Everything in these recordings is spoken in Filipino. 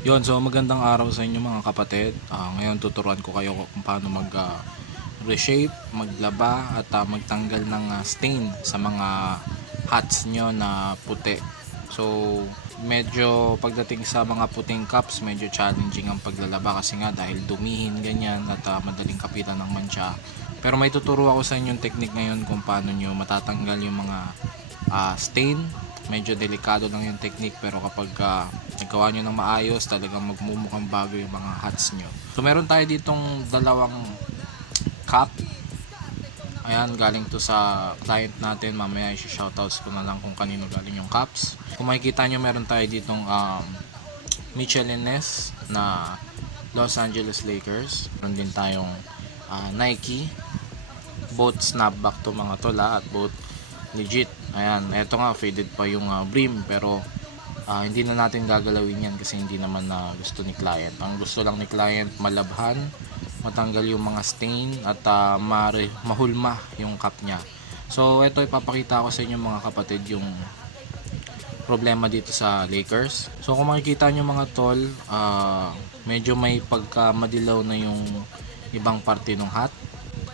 Yon, so magandang araw sa inyo mga kapatid. Ah, ngayon tuturuan ko kayo kung paano mag ah, reshape, maglaba at ah, magtanggal ng ah, stain sa mga hats nyo na puti. So medyo pagdating sa mga puting cups, medyo challenging ang paglalaba kasi nga dahil dumihin ganyan at ah, madaling kapitan ng mancha. Pero may tuturo ako sa inyong technique ngayon kung paano nyo matatanggal yung mga ah, stain medyo delikado lang yung technique pero kapag uh, nagawa nyo ng maayos talagang magmumukhang bago yung mga hats nyo. So meron tayo ditong dalawang cup ayan galing to sa client natin. Mamaya i-shoutouts ko na lang kung kanino galing yung cups kung makikita nyo meron tayo ditong um, Michelin Ness na Los Angeles Lakers. Meron din tayong ah, Nike. Both snapback to mga tola at both legit. Ayan eto nga faded pa yung ah, brim pero ah, hindi na natin gagalawin yan kasi hindi naman na gusto ni client. Ang gusto lang ni client malabhan matanggal yung mga stain at ah, mare, mahulma yung cup niya. So eto ipapakita ko sa inyo mga kapatid yung problema dito sa Lakers. So kung makikita nyo mga tol ah, medyo may pagka madilaw na yung ibang parte ng hat.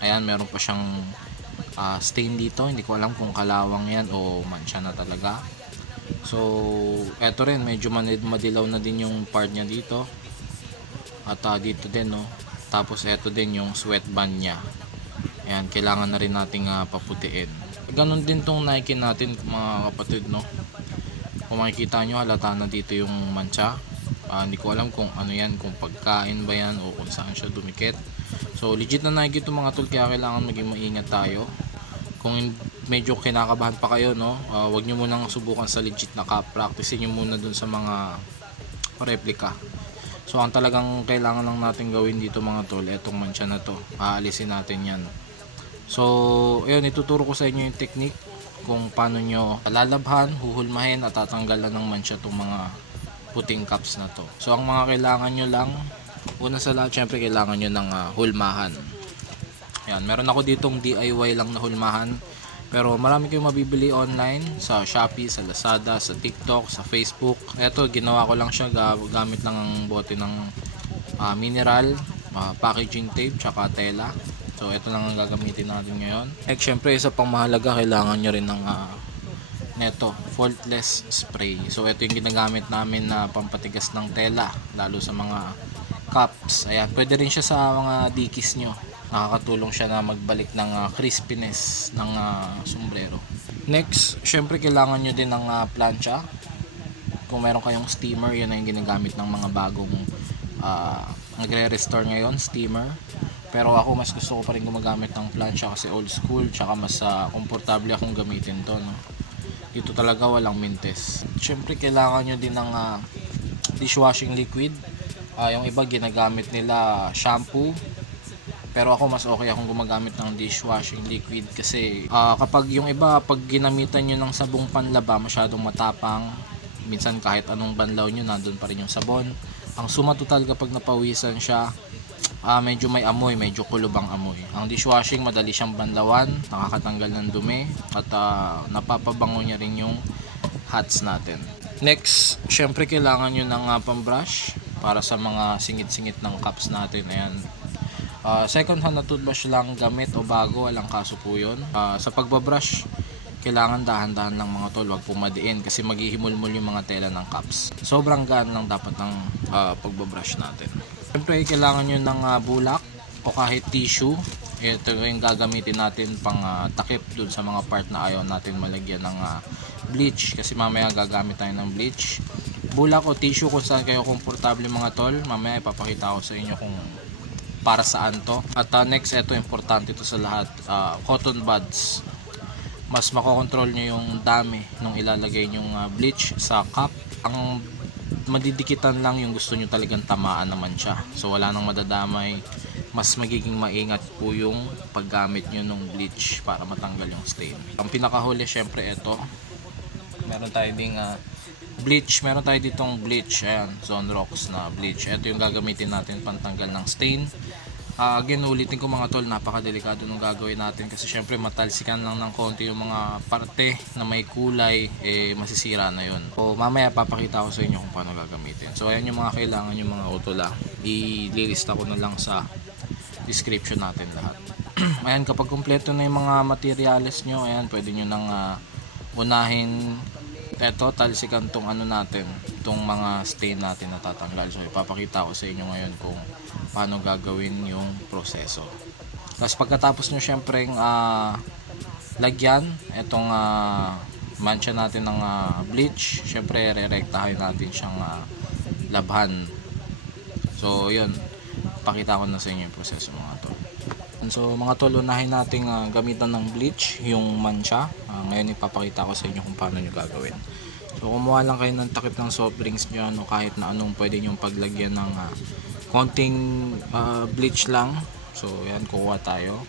Ayan meron pa siyang ah, stain dito. Hindi ko alam kung kalawang yan o mancha na talaga. So eto rin. Medyo manid madilaw na din yung part niya dito. At ah, dito din no? Tapos eto din yung sweat band niya. Ayan kailangan na rin nating ah, paputiin. Ganun din tong Nike natin mga kapatid no? Kung makikita nyo halata na dito yung mancha. Ah, hindi ko alam kung ano yan kung pagkain ba yan o kung saan siya dumikit. So legit na Nike ito mga tol. Kaya kailangan maging maingat tayo kung medyo kinakabahan pa kayo no ah, wag nyo munang subukan sa legit na cup practice nyo muna dun sa mga replica. So ang talagang kailangan lang natin gawin dito mga tol etong mancha na to. Aalisin natin yan. So ayun ituturo ko sa inyo yung technique kung paano nyo lalabhan huhulmahin at tatanggalan ng mancha itong mga puting cups na to. So ang mga kailangan nyo lang una sa lahat syempre kailangan nyo ng ah, hulmahan yan, meron ako ditong DIY lang na hulmahan. Pero marami kayong mabibili online sa Shopee, sa Lazada, sa TikTok, sa Facebook. Ito, ginawa ko lang siya ga- gamit lang ang bote ng ah, mineral, ah, packaging tape, tsaka tela. So, ito lang ang gagamitin natin ngayon. At syempre, isa pang mahalaga, kailangan nyo rin ng ah, neto, faultless spray. So, ito yung ginagamit namin na pampatigas ng tela, lalo sa mga cups. Ayan, pwede rin siya sa mga dikis nyo nakakatulong siya na magbalik ng ah, crispiness ng ah, sombrero. Next, syempre kailangan nyo din ng ah, plancha. Kung meron kayong steamer, yun ang ginagamit ng mga bagong ah, nagre-restore ngayon, steamer. Pero ako mas gusto ko pa rin gumagamit ng plancha kasi old school, tsaka mas ah, komportable akong gamitin to. No? Dito talaga walang mintes. Syempre kailangan nyo din ng ah, dishwashing liquid. Ah, yung iba ginagamit nila shampoo, pero ako mas okay akong gumagamit ng dishwashing liquid kasi ah, kapag yung iba pag ginamitan nyo ng sabong panlaba masyadong matapang. Minsan kahit anong banlaw nyo nandun pa rin yung sabon. Ang suma total kapag napawisan siya ah, medyo may amoy medyo kulubang amoy. Ang dishwashing madali siyang banlawan nakakatanggal ng dumi at ah, napapabango niya rin yung hats natin. Next syempre kailangan nyo ng ah, pambrush para sa mga singit-singit ng cups natin. Ayan Ah, second hand na toothbrush lang gamit o bago, walang kaso po yun. Ah, sa pagbabrush, kailangan dahan-dahan lang mga tol, wag pumadiin kasi maghihimulmul yung mga tela ng cups. Sobrang gaan lang dapat ng ah, pagbabrush natin. Siyempre, kailangan nyo ng ah, bulak o kahit tissue. Ito yung gagamitin natin pang ah, takip dun sa mga part na ayaw natin malagyan ng ah, bleach kasi mamaya gagamit tayo ng bleach. Bulak o tissue kung saan kayo komportable mga tol. Mamaya ipapakita ko sa inyo kung para saan to. At uh, next, ito importante to sa lahat, uh, cotton buds. Mas makokontrol nyo yung dami nung ilalagay yung uh, bleach sa cup. Ang madidikitan lang yung gusto nyo talagang tamaan naman siya. So wala nang madadamay. Mas magiging maingat po yung paggamit nyo ng bleach para matanggal yung stain. Ang pinakahuli syempre ito. Meron tayo ding uh, bleach. Meron tayo ditong bleach. Ayan, Zone Rocks na bleach. Ito yung gagamitin natin pantanggal ng stain. Ah, again, ulitin ko mga tol, napakadelikado ng gagawin natin kasi syempre matalsikan lang ng konti yung mga parte na may kulay, eh masisira na yun. So mamaya papakita ko sa inyo kung paano gagamitin. So ayan yung mga kailangan yung mga utola. Ililista ko na lang sa description natin lahat. ayan, kapag kumpleto na yung mga materials nyo, ayan, pwede nyo nang ah, unahin eto talsikan tong ano natin tong mga stain natin na tatanggal. So ipapakita ko sa inyo ngayon kung paano gagawin yung proseso. Tapos pagkatapos nyo syempre ah, lagyan etong ah, mancha natin ng ah, bleach. Syempre re-rectahin natin siyang ah, labhan. So yun. Pakita ko na sa inyo yung proseso mga tol. So mga tol, unahin nating ah, gamitan ng bleach, yung mancha. Ngayon ipapakita ko sa inyo kung paano nyo gagawin. So kumuha lang kayo ng takip ng soft drinks nyo, ano, kahit na anong pwede nyong paglagyan ng ah, konting ah, bleach lang. So yan, kukuha tayo.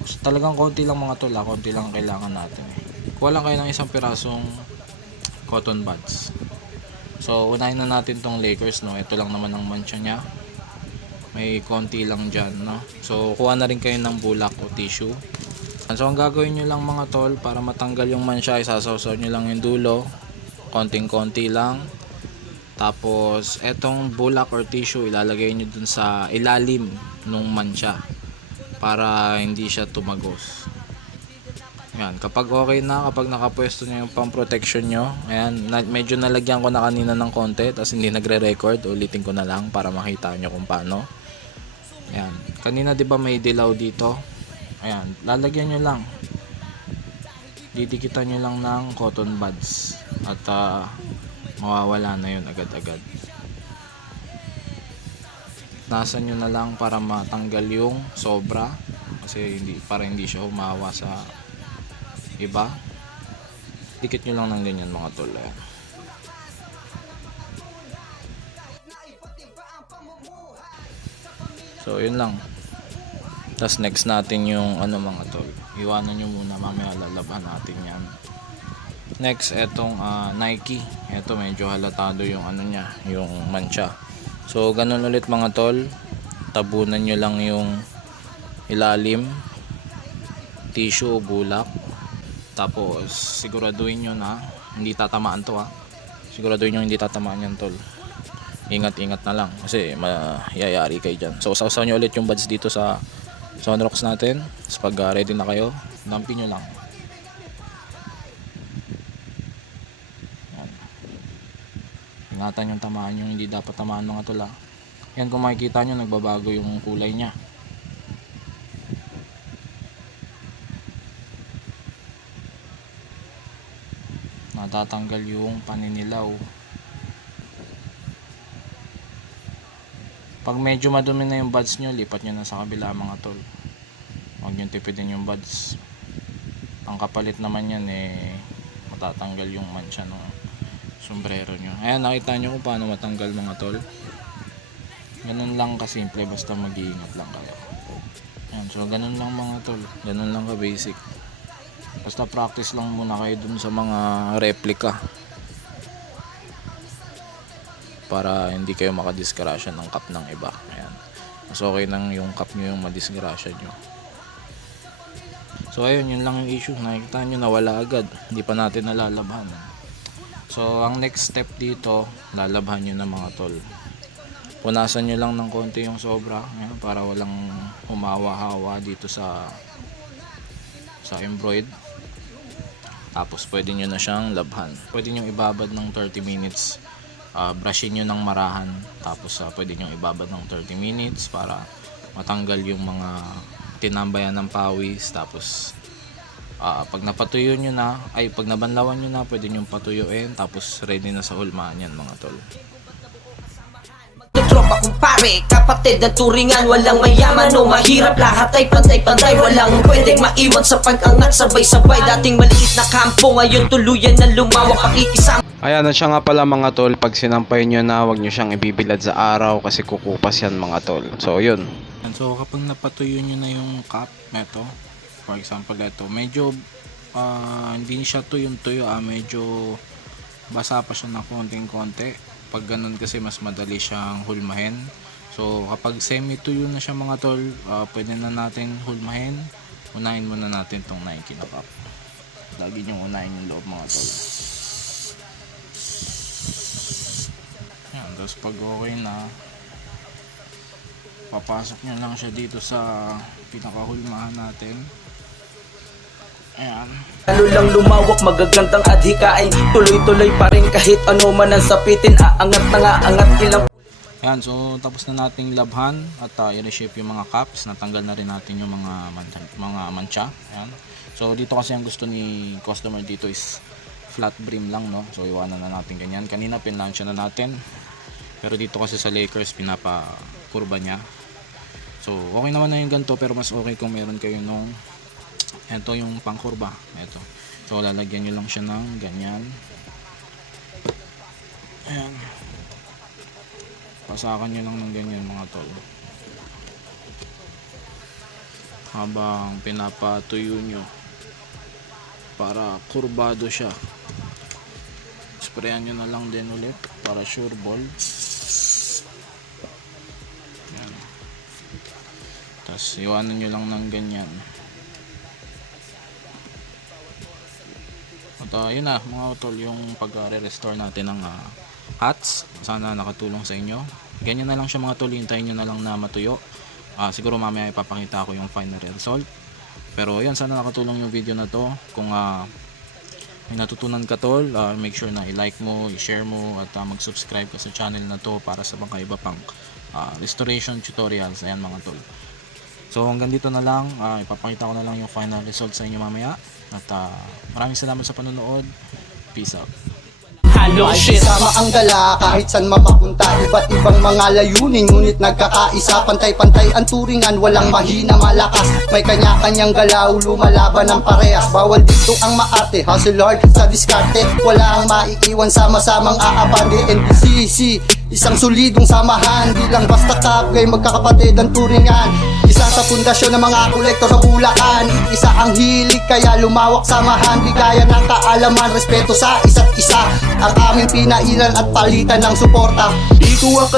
So, talagang konti lang mga tol, ah, konti lang ang kailangan natin. Eh. Kuha lang kayo ng isang pirasong cotton buds. So unahin na natin tong Lakers, no. Ito lang naman ang mancha niya may konti lang dyan no? so kuha na rin kayo ng bulak o tissue so ang gagawin nyo lang mga tol para matanggal yung mansya isasawsaw nyo lang yung dulo konting konti lang tapos etong bulak or tissue ilalagay nyo dun sa ilalim nung mansya para hindi siya tumagos yan, kapag okay na, kapag nakapwesto na yung pang protection nyo, ayan, na, medyo nalagyan ko na kanina ng konti, tapos hindi nagre-record, ulitin ko na lang para makita nyo kung paano. Ayan. Kanina 'di ba may dilaw dito? Ayan, lalagyan nyo lang. Didikitan nyo lang ng cotton buds at ah, mawawala na 'yun agad-agad. Nasa nyo na lang para matanggal yung sobra kasi hindi para hindi siya humawa sa iba. Dikit nyo lang ng ganyan mga tol. Ayan. So, yun lang. Tapos next natin yung ano mga tol. Iwanan nyo muna mamaya lalaban natin yan. Next, etong ah, Nike. Ito medyo halatado yung ano niya, yung mancha. So, ganun ulit mga tol. Tabunan nyo lang yung ilalim. Tissue o bulak. Tapos, siguraduhin nyo na hindi tatamaan to ha. Siguraduhin nyo hindi tatamaan yan tol ingat-ingat na lang kasi mayayari kayo dyan. So, sausaw nyo ulit yung buds dito sa Sunrocks natin. Tapos pag uh, ready na kayo, dampi nyo lang. Yan. Ingatan yung tamaan yung hindi dapat tamaan mga tula. Yan kung makikita nyo, nagbabago yung kulay niya. Natatanggal yung paninilaw. Pag medyo madumi na yung buds nyo, lipat nyo na sa kabila mga tol. Huwag nyo tipidin yung buds. Ang kapalit naman yan eh, matatanggal yung mancha ng sombrero nyo. Ayan, nakita nyo kung paano matanggal mga tol. Ganun lang kasimple, basta mag-iingat lang kayo. Ayan, so ganun lang mga tol. Ganun lang ka basic. Basta practice lang muna kayo dun sa mga replica para hindi kayo makadisgrasya ng cup ng iba. Ayan. Mas okay nang yung cup nyo yung madisgrasya nyo. So ayun, yun lang yung issue. Nakikita nyo nawala agad. Hindi pa natin nalalabhan. So ang next step dito, lalabhan nyo na mga tol. Punasan nyo lang ng konti yung sobra ayan, para walang humawa-hawa dito sa sa embroid. Tapos pwede nyo na siyang labhan. Pwede nyo ibabad ng 30 minutes uh, brushin nyo ng marahan tapos uh, pwede nyo ibabad ng 30 minutes para matanggal yung mga tinambayan ng pawis. Tapos uh, pag napatuyo nyo na ay pag nabanlawan nyo na pwede nyo patuyuin tapos ready na sa hulmaan yan mga tol. Tropa kumpare, kapatid na turingan Walang mayaman o mahirap, lahat ay pantay-pantay Walang pwedeng maiwan sa pag-angat. Sabay-sabay, dating maliit na kampo Ngayon tuluyan na lumawak Pakikisama Ayan, at siya nga pala mga tol, pag sinampay nyo na, huwag nyo siyang ibibilad sa araw kasi kukupas yan mga tol. So, yun. So, kapag napatuyo nyo na yung cup, eto, for example, eto, medyo, ah, hindi siya tuyong-tuyo, ah, medyo basa pa siya ng konting-konti. Pag ganun kasi, mas madali siyang hulmahin. So kapag semi tuyo na siya mga tol, ah, pwede na natin hulmahin. Unahin muna natin tong Nike na cup. Lagi nyo unahin yung loob mga tol. Tapos pag okay na, papasok nyo lang siya dito sa pinakahulmahan natin. Ayan. Lalo lang lumawak magagandang adhikain Tuloy-tuloy pa rin kahit ano man ang sapitin Aangat na nga angat ilang Ayan, so tapos na nating labhan at uh, i-reshape yung mga caps. Natanggal na rin natin yung mga mancha. Mga mancha. Ayan. So dito kasi ang gusto ni customer dito is flat brim lang, no? So iwanan na natin ganyan. Kanina pinlansya na natin. Pero dito kasi sa Lakers pinapa kurba niya. So okay naman na yung ganito pero mas okay kung meron kayo nung ito yung pangkurba. Ito. So lalagyan nyo lang siya ng ganyan. Ayan pasakan nyo lang ng ganyan mga tol habang pinapatuyo nyo para kurbado siya sprayan nyo na lang din ulit para sure ball tapos iwanan nyo lang ng ganyan. At uh, yun na mga tol yung pag-restore natin ng ah, hats. Sana nakatulong sa inyo. Ganyan na lang siya mga tol hintayin nyo na lang na matuyo. Ah, siguro mamaya ipapakita ko yung final result. Pero yun sana nakatulong yung video na to. Kung ah, may natutunan ka tol ah, make sure na i-like mo, i-share mo at ah, mag-subscribe ka sa channel na to para sa mga iba pang ah, restoration tutorials. Ayan mga tol so hanggang dito na lang. Ah, ipapakita ko na lang yung final result sa inyo mamaya. At ah, maraming salamat sa panonood. Peace out. Halo Ay shit. sama ang dala. Kahit saan mapapunta Iba't ibang mga layunin. Ngunit nagkakaisa Pantay-pantay ang turingan. Walang mahina malakas. May kanya-kanyang galaw lumalaban ng parehas. Bawal dito ang maarte hustle hard sa diskarte. Wala ang maiiwan sama-samang aabante NDCC Isang solidong samahan Di lang basta kapgay magkakapatid ang turingan. Isa sa pundasyon ng mga kolektor sa Bulacan. Isa ang hilig kaya lumawak samahan. Bigaya ng kaalaman, respeto sa isa't isa. Ang aming pinailan at palitan ng suporta. Di ko ang